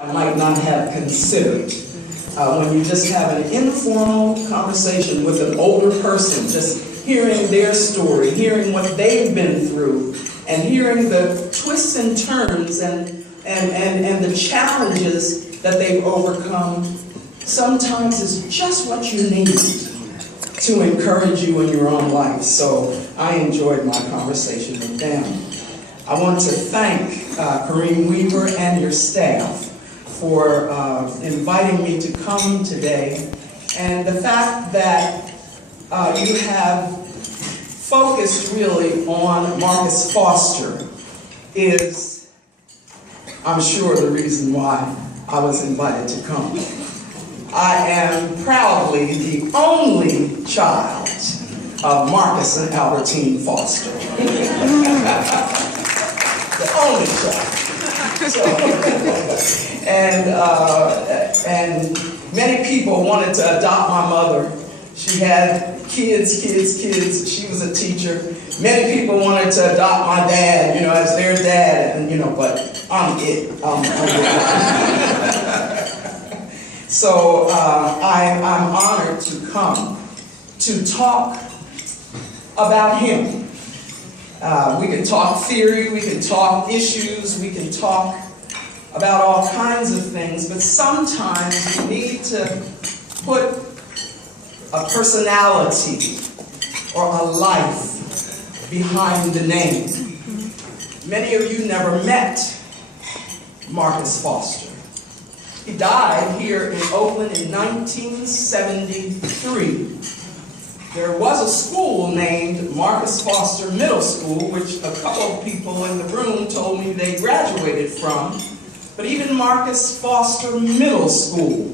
I might not have considered. When you just have an informal conversation with an older person, just hearing their story, hearing what they've been through, and hearing the twists and turns and the challenges that they've overcome, sometimes is just what you need to encourage you in your own life. So I enjoyed my conversation with them. I want to thank Kareem Weaver and your staff for inviting me to come today, and the fact that you have focused really on Marcus Foster is, I'm sure, the reason why I was invited to come. I am proudly the only child of Marcus and Albertine Foster. The only child. So, and many people wanted to adopt my mother. She had kids. She was a teacher. Many people wanted to adopt my dad, as their dad, and but I'm it. So I'm honored to come to talk about him. We can talk theory, we can talk issues, we can talk about all kinds of things, but sometimes you need to put a personality or a life behind the name. Many of you never met Marcus Foster. He died here in Oakland in 1973. There was a school named Marcus Foster Middle School, which a couple of people in the room told me they graduated from. But even Marcus Foster Middle School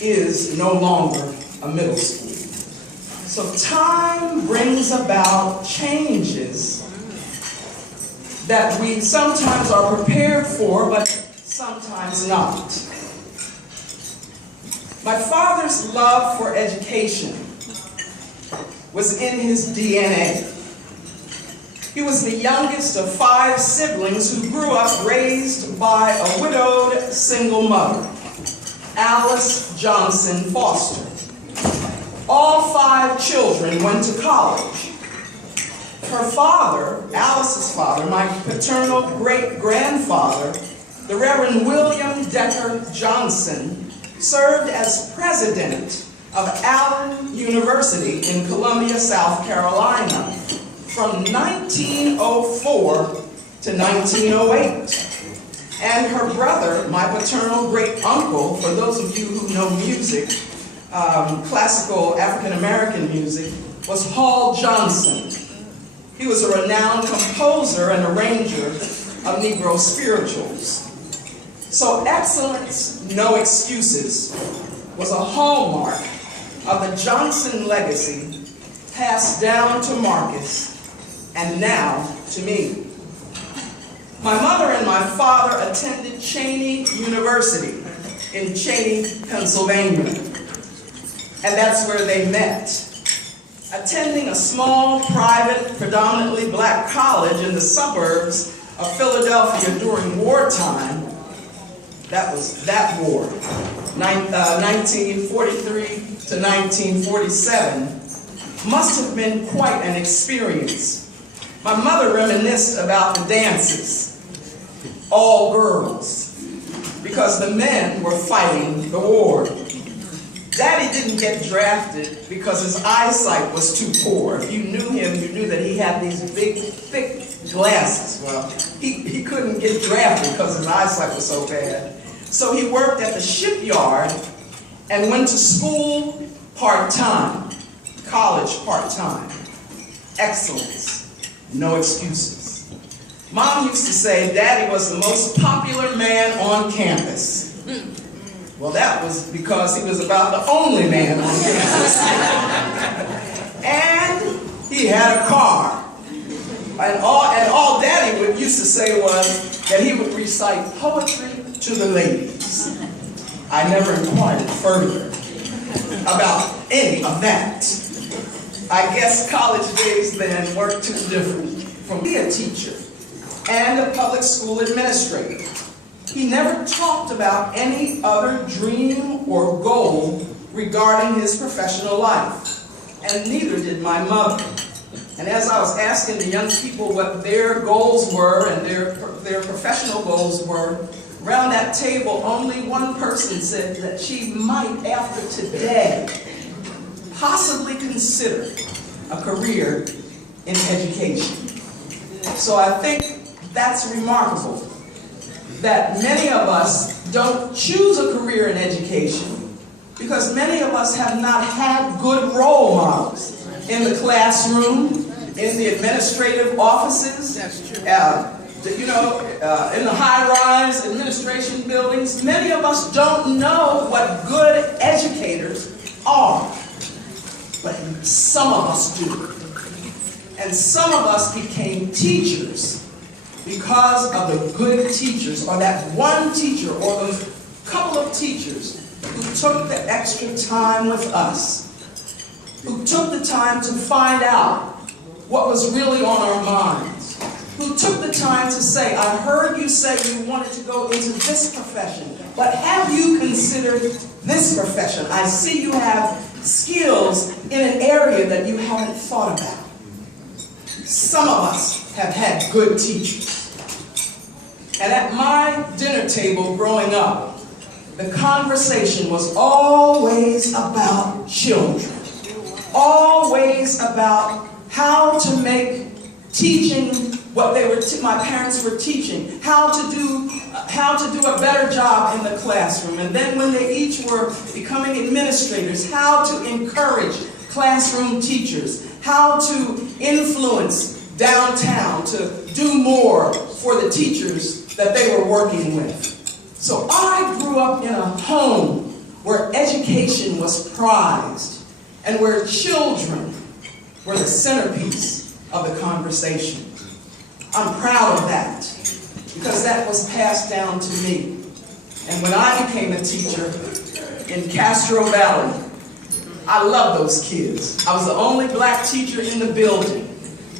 is no longer a middle school. So time brings about changes that we sometimes are prepared for, but sometimes not. My father's love for education was in his DNA. He was the youngest of 5 siblings who grew up raised by a widowed single mother, Alice Johnson Foster. All 5 children went to college. Her father, Alice's father, my paternal great-grandfather, the Reverend William Decker Johnson, served as president of Allen University in Columbia, South Carolina, from 1904 to 1908. And her brother, my paternal great-uncle, for those of you who know music, classical African-American music, was Hall Johnson. He was a renowned composer and arranger of Negro spirituals. So excellence, no excuses, was a hallmark of the Johnson legacy passed down to Marcus and now to me. My mother and my father attended Cheney University in Cheney, Pennsylvania, and that's where they met. Attending a small, private, predominantly black college in the suburbs of Philadelphia during wartime, that was that war, 1943 to 1947, must have been quite an experience. My mother reminisced about the dances, all girls, because the men were fighting the war. Daddy didn't get drafted because his eyesight was too poor. If you knew him, you knew that he had these big, thick glasses. Well, he couldn't get drafted because his eyesight was so bad. So he worked at the shipyard and went to school part-time, college part-time. Excellence, no excuses. Mom used to say Daddy was the most popular man on campus. Well, that was because he was about the only man on campus. And he had a car. And all Daddy used to say was that he would recite poetry to the ladies. I never inquired further about any of that. I guess college days then weren't too different from being a teacher and a public school administrator. He never talked about any other dream or goal regarding his professional life, and neither did my mother. And as I was asking the young people what their goals were and their professional goals were, around that table only one person said that she might, after today, possibly consider a career in education. So I think that's remarkable, that many of us don't choose a career in education because many of us have not had good role models in the classroom, in the administrative offices, in the high-rise administration buildings. Many of us don't know what good educators are, but some of us do. And some of us became teachers because of the good teachers, or that one teacher, or those couple of teachers who took the extra time with us, who took the time to find out what was really on our minds, who took the time to say, I heard you say you wanted to go into this profession, but have you considered this profession? I see you have skills in an area that you haven't thought about. Some of us have had good teachers. And at my dinner table growing up, the conversation was always about children. Always about how to make teaching what my parents were teaching, how to do a better job in the classroom. And then when they each were becoming administrators, how to encourage classroom teachers, how to influence downtown to do more for the teachers that they were working with. So I grew up in a home where education was prized and where children were the centerpiece of the conversation. I'm proud of that because that was passed down to me. And when I became a teacher in Castro Valley, I love those kids. I was the only black teacher in the building,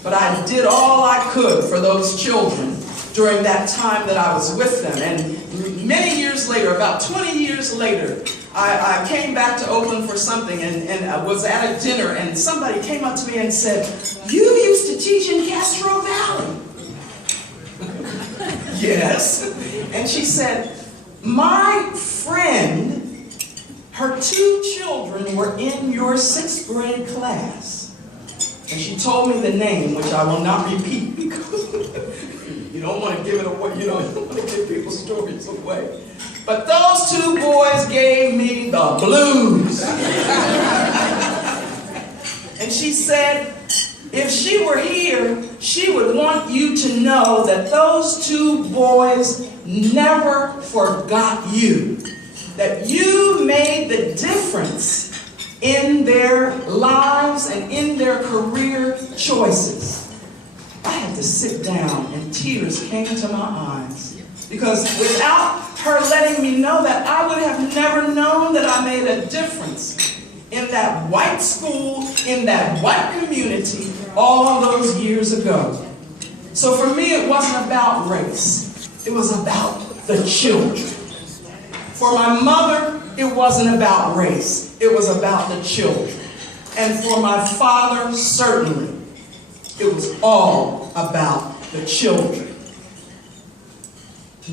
but I did all I could for those children during that time that I was with them. And many years later, about 20 years later, I came back to Oakland for something and I was at a dinner and somebody came up to me and said, "You used to teach in Castro Valley." Yes. And she said, "My friend, her 2 children were in your 6th grade class." And she told me the name, which I will not repeat because you don't want to give it away. You don't want to give people's stories away. But those 2 boys gave me the blues. And she said, if she were here, she would want you to know that those 2 boys never forgot you. That you made the difference in their lives and in their career choices. I had to sit down and tears came to my eyes. Because without her letting me know that, I would have never known that I made a difference in that white school, in that white community, all those years ago. So for me, it wasn't about race. It was about the children. For my mother, it wasn't about race. It was about the children. And for my father, certainly, it was all about the children.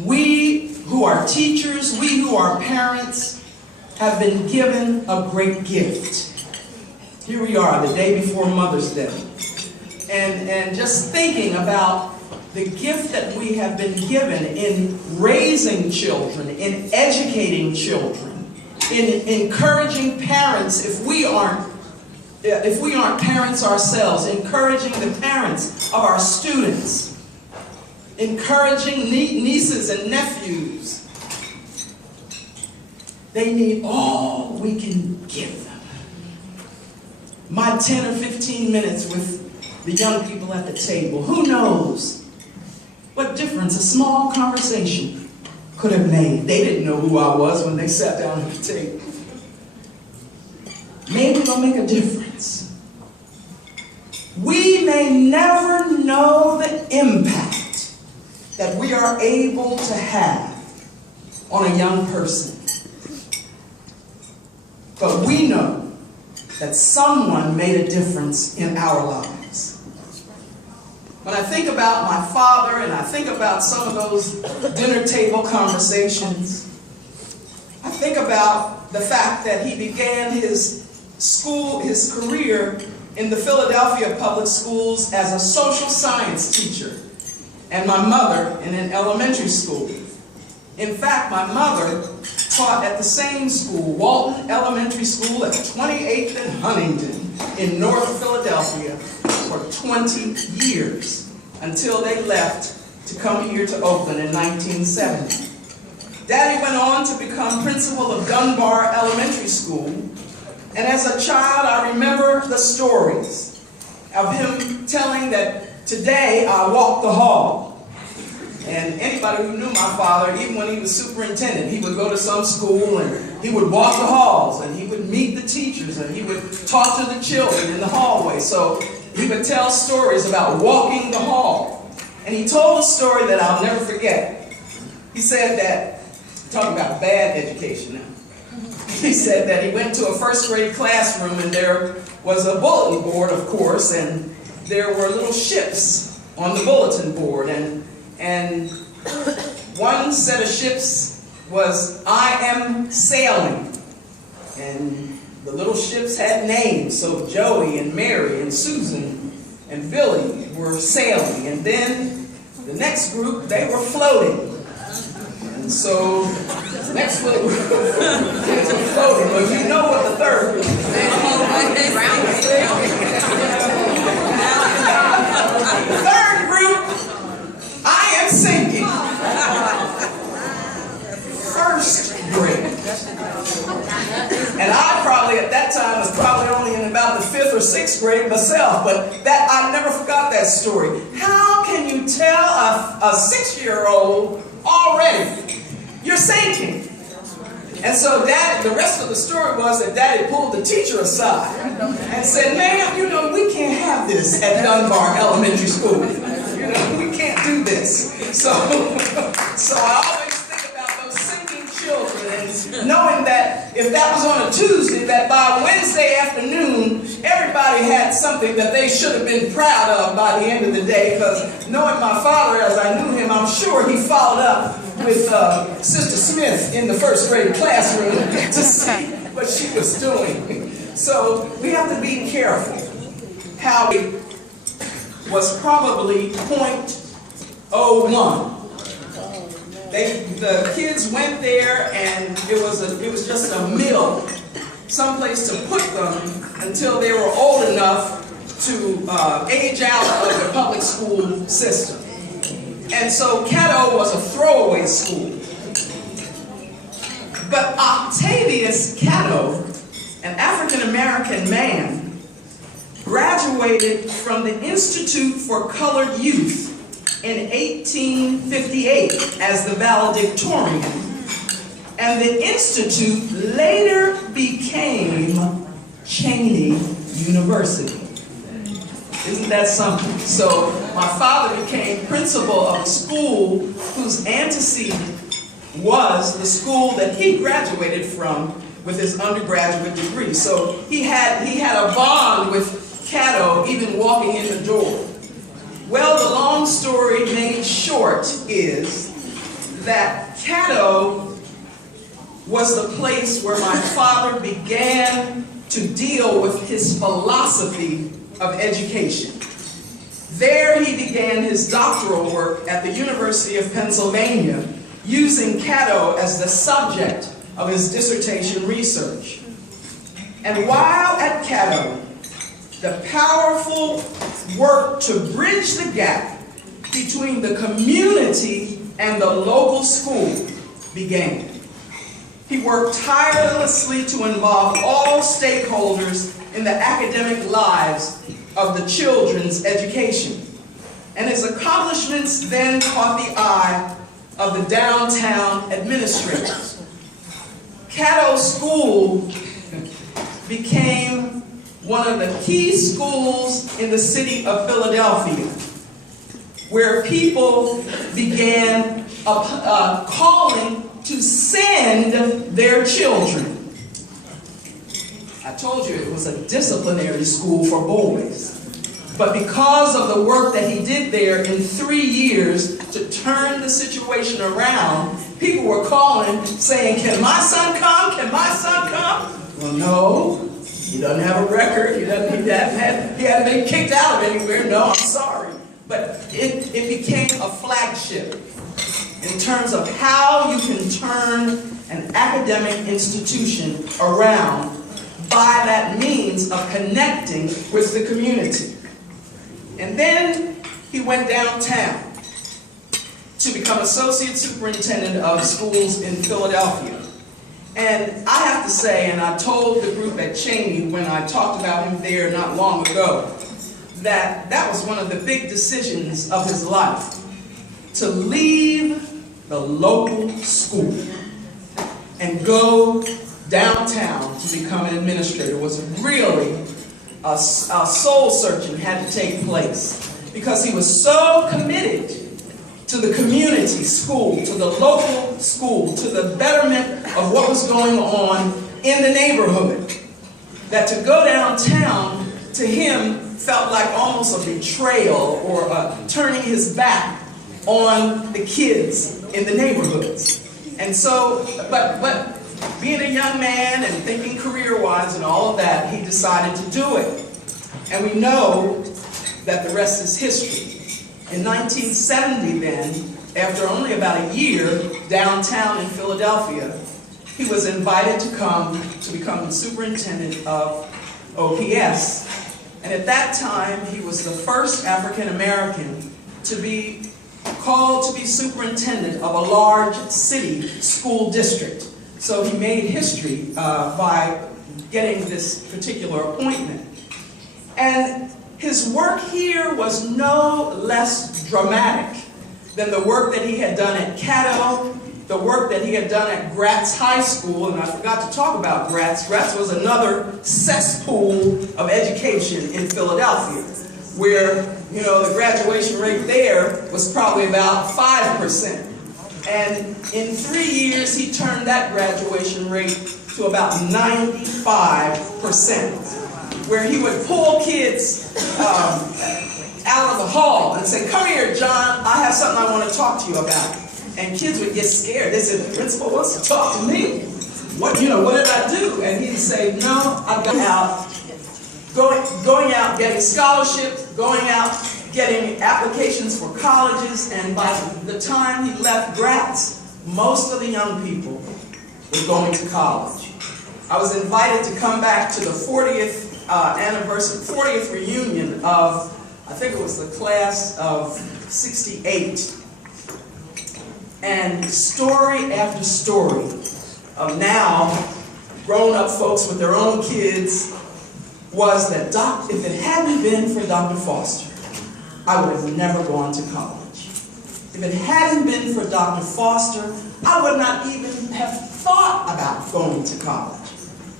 We who are teachers, we who are parents, have been given a great gift. Here we are, the day before Mother's Day. And just thinking about the gift that we have been given in raising children, in educating children, in encouraging parents, if we aren't parents ourselves, encouraging the parents of our students, encouraging nieces and nephews. They need all we can give them. My 10 or 15 minutes with the young people at the table, who knows what difference a small conversation could have made. They didn't know who I was when they sat down at the table. Maybe it'll make a difference. We may never know the impact that we are able to have on a young person. But we know that someone made a difference in our lives. When I think about my father and I think about some of those dinner table conversations, I think about the fact that he began his career in the Philadelphia public schools as a social science teacher, and my mother in an elementary school. In fact, my mother taught at the same school, Walton Elementary School at 28th and Huntington in North Philadelphia for 20 years until they left to come here to Oakland in 1970. Daddy went on to become principal of Dunbar Elementary School, and as a child I remember the stories of him telling that today I walked the hall. And anybody who knew my father, even when he was superintendent, he would go to some school and he would walk the halls and he would meet the teachers and he would talk to the children in the hallway. So he would tell stories about walking the hall. And he told a story that I'll never forget. He said that, talking about bad education now, he said that he went to a first grade classroom and there was a bulletin board, of course, and there were little ships on the bulletin board, and one set of ships was, "I am sailing." And the little ships had names, so Joey and Mary and Susan and Billy were sailing. And then the next group, they were floating. And so the next group were floating. But you know what the third group was. The third group, I am sinking. First grade. And I probably, at that time, was probably only in about the 5th or 6th grade myself, but that I never forgot that story. How can you tell a 6-year-old already, you're sinking? And so the rest of the story was that Daddy pulled the teacher aside and said, "Ma'am, you know, we can't have this at Dunbar Elementary School. You know, we can't do this." So I always think about those sinking children and knowing that if that was on a Tuesday, that by Wednesday afternoon, everybody had something that they should have been proud of by the end of the day, because knowing my father as I knew him, I'm sure he followed up with Sister Smith in the first grade classroom to see what she was doing. So we have to be careful. How it was probably .01. The kids went there and it was just a mill, someplace to put them until they were old enough to age out of the public school system. And so Caddo was a throwaway school. But Octavius Caddo, an African-American man, graduated from the Institute for Colored Youth in 1858 as the valedictorian. And the institute later became Cheney University. Isn't that something? So my father became principal of a school whose antecedent was the school that he graduated from with his undergraduate degree. So he had a bond with Caddo even walking in the door. Well, the long story made short is that Caddo was the place where my father began to deal with his philosophy of education. There he began his doctoral work at the University of Pennsylvania, using Caddo as the subject of his dissertation research. And while at Caddo, the powerful work to bridge the gap between the community and the local school began. He worked tirelessly to involve all stakeholders in the academic lives of the children's education. And his accomplishments then caught the eye of the downtown administrators. Caddo School became one of the key schools in the city of Philadelphia, where people began calling to send their children. I told you it was a disciplinary school for boys. But because of the work that he did there in 3 years to turn the situation around, people were calling saying, "Can my son come? Can my son come?" Well, no, he doesn't have a record. He hadn't been kicked out of anywhere. No, I'm sorry. But it became a flagship in terms of how you can turn an academic institution around by that means of connecting with the community. And then he went downtown to become associate superintendent of schools in Philadelphia. And I have to say, and I told the group at Cheney when I talked about him there not long ago, that that was one of the big decisions of his life, to leave the local school and go downtown to become an administrator. Was really a soul searching had to take place, because he was so committed to the community school, to the local school, to the betterment of what was going on in the neighborhood, that to go downtown to him felt like almost a betrayal or turning his back on the kids in the neighborhoods. And so, but being a young man and thinking career-wise and all of that, he decided to do it. And we know that the rest is history. In 1970 then, after only about a year downtown in Philadelphia, he was invited to come to become the superintendent of OPS. And at that time, he was the first African-American to be called to be superintendent of a large city school district. So he made history by getting this particular appointment. And his work here was no less dramatic than the work that he had done at Caddo, the work that he had done at Gratz High School. And I forgot to talk about Gratz. Gratz was another cesspool of education in Philadelphia, where, you know, the graduation rate there was probably about 5%. And in 3 years, he turned that graduation rate to about 95%, where he would pull kids out of the hall and say, "Come here, John, I have something I want to talk to you about." And kids would get scared. They said, "The principal wants to talk to me. What did I do?" And he'd say, "No, I've got out, going out getting scholarships, going out getting applications for colleges." And by the time he left Gratz, most of the young people were going to college. I was invited to come back to the 40th reunion of, I think it was the class of '68. And story after story of now grown-up folks with their own kids was that if it hadn't been for Dr. Foster, I would have never gone to college. If it hadn't been for Dr. Foster, I would not even have thought about going to college.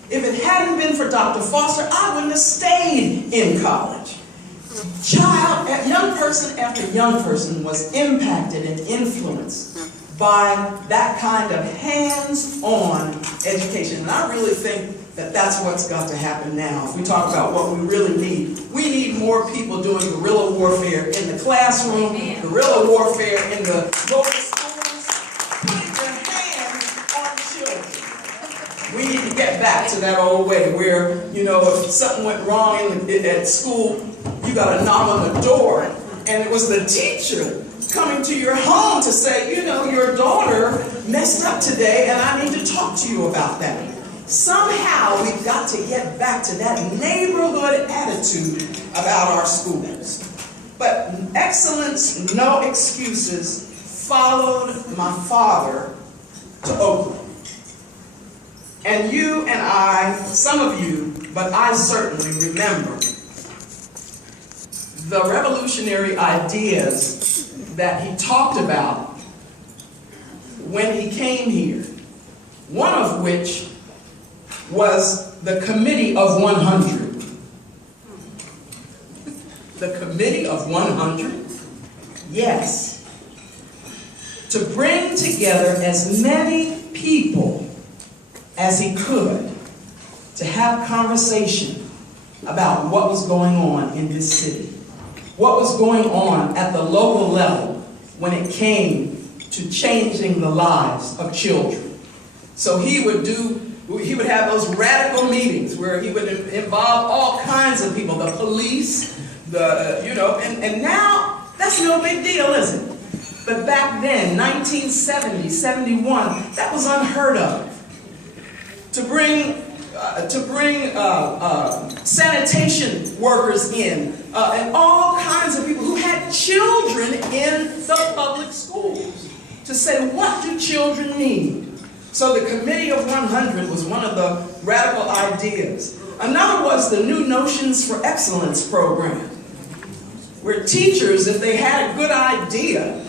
If it hadn't been for Dr. Foster, I wouldn't have stayed in college. Young person after young person was impacted and influenced by that kind of hands-on education. And I really think that that's what's got to happen now. If we talk about what we really need, we need more people doing guerrilla warfare in the classroom, guerrilla warfare in the local schools, putting their hands on children. We need to get back to that old way where, you know, if something went wrong at school, you got to knock on the door, and it was the teacher coming to your home to say, you know, your daughter messed up today, and I need to talk to you about that. Somehow we've got to get back to that neighborhood attitude about our schools. But excellence, no excuses, followed my father to Oakland. And you and I, some of you, but I certainly remember the revolutionary ideas that he talked about when he came here, one of which was the Committee of 100. The Committee of 100? Yes. To bring together as many people as he could to have conversation about what was going on in this city, what was going on at the local level when it came to changing the lives of children. So he would have those radical meetings where he would involve all kinds of people, the police, and now that's no big deal, is it? But back then, 1970, 71, that was unheard of. To bring sanitation workers in, and all kinds of people who had children in the public schools, to say, what do children need? So the Committee of 100 was one of the radical ideas. Another was the New Notions for Excellence program, where teachers, if they had a good idea,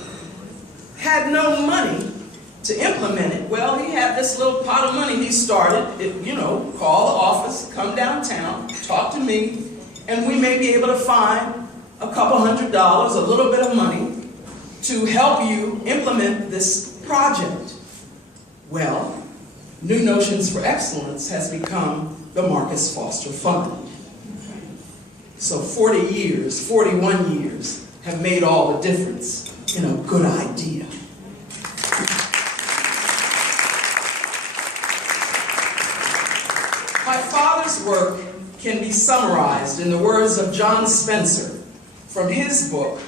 had no money to implement it. Well, he had this little pot of money he started, call the office, come downtown, talk to me, and we may be able to find a couple $100, a little bit of money, to help you implement this project. Well, New Notions for Excellence has become the Marcus Foster Fund. So 41 years have made all the difference in a good idea. My father's work can be summarized in the words of John Spencer from his book,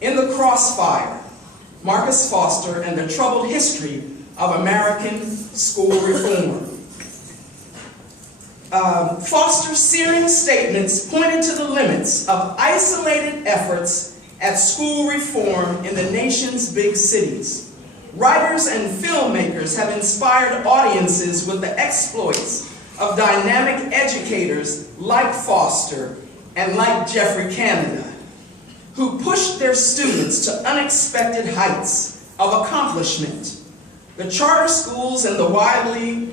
In the Crossfire, Marcus Foster and the Troubled History of American School Reform. Foster's searing statements pointed to the limits of isolated efforts at school reform in the nation's big cities. Writers and filmmakers have inspired audiences with the exploits of dynamic educators like Foster and like Jeffrey Canada, who pushed their students to unexpected heights of accomplishment. The charter schools and the widely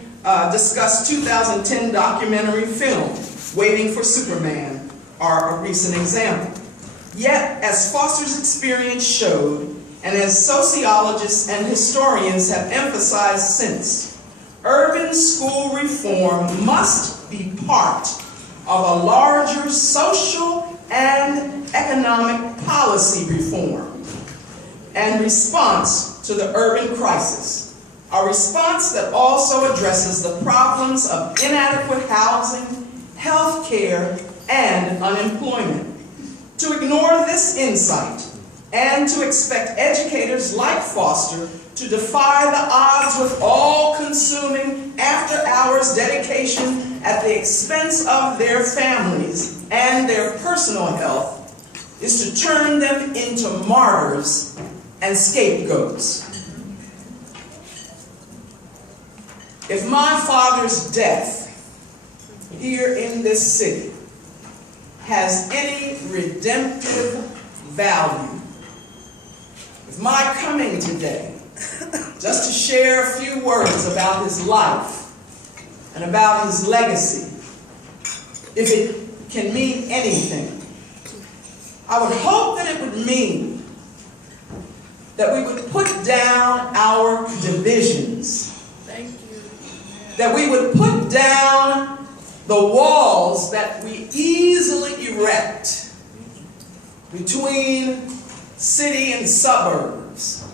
discussed 2010 documentary film, Waiting for Superman, are a recent example. Yet, as Foster's experience showed, and as sociologists and historians have emphasized since, urban school reform must be part of a larger social and economic policy reform and response to the urban crisis. A response that also addresses the problems of inadequate housing, health care, and unemployment. To ignore this insight and to expect educators like Foster to defy the odds with all-consuming after-hours dedication at the expense of their families and their personal health is to turn them into martyrs and scapegoats. If my father's death here in this city has any redemptive value, if my coming today, just to share a few words about his life and about his legacy, if it can mean anything, I would hope that it would mean that we would put down our divisions. That we would put down the walls that we easily erect between city and suburbs,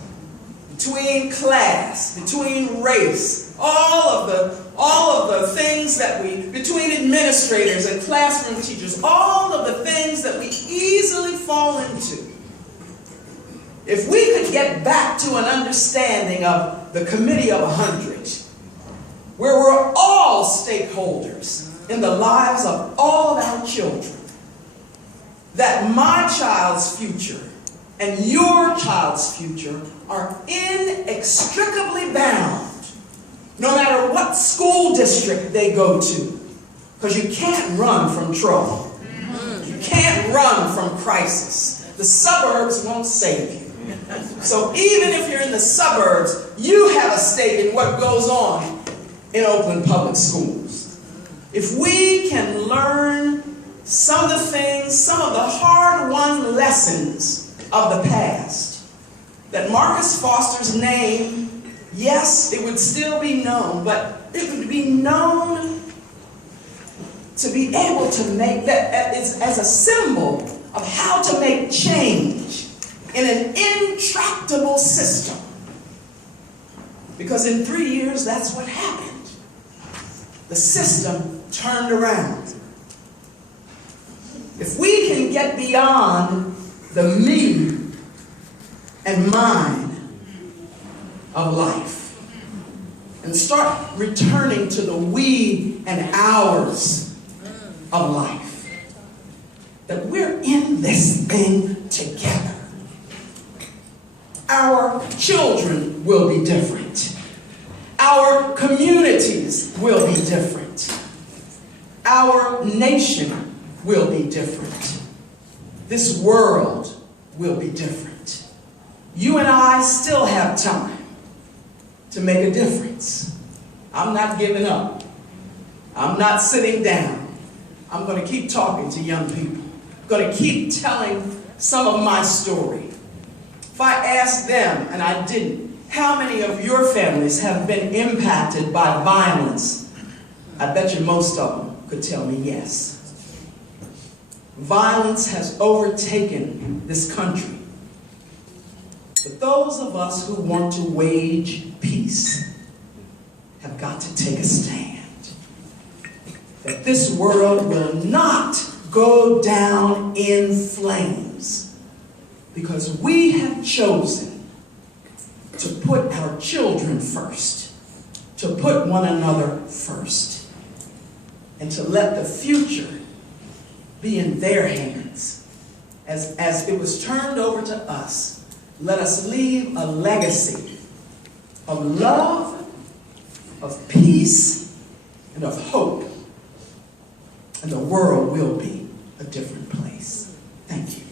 between class, between race, all of the things that between administrators and classroom teachers, all of the things that we easily fall into. If we could get back to an understanding of the Committee of 100, where we're all stakeholders in the lives of all of our children, that my child's future and your child's future are inextricably bound, no matter what school district they go to, because you can't run from trouble. You can't run from crisis. The suburbs won't save you. So even if you're in the suburbs, you have a stake in what goes on in Oakland Public Schools. If we can learn some of the things, some of the hard-won lessons of the past, that Marcus Foster's name Yes, it would still be known, but it would be known to be able to make that as a symbol of how to make change in an intractable system. Because in 3 years, that's what happened. The system turned around. If we can get beyond the me and mine of life and start returning to the we and ours of life, that we're in this thing together. Our children will be different. Our communities will be different. Our nation will be different. This world will be different. You and I still have time to make a difference. I'm not giving up. I'm not sitting down. I'm going to keep talking to young people. I'm going to keep telling some of my story. If I asked them, and I didn't, how many of your families have been impacted by violence? I bet you most of them could tell me yes. Violence has overtaken this country. But those of us who want to wage peace have got to take a stand. That this world will not go down in flames because we have chosen to put our children first, to put one another first, and to let the future be in their hands. As it was turned over to us, let us leave a legacy of love, of peace, and of hope. And the world will be a different place. Thank you.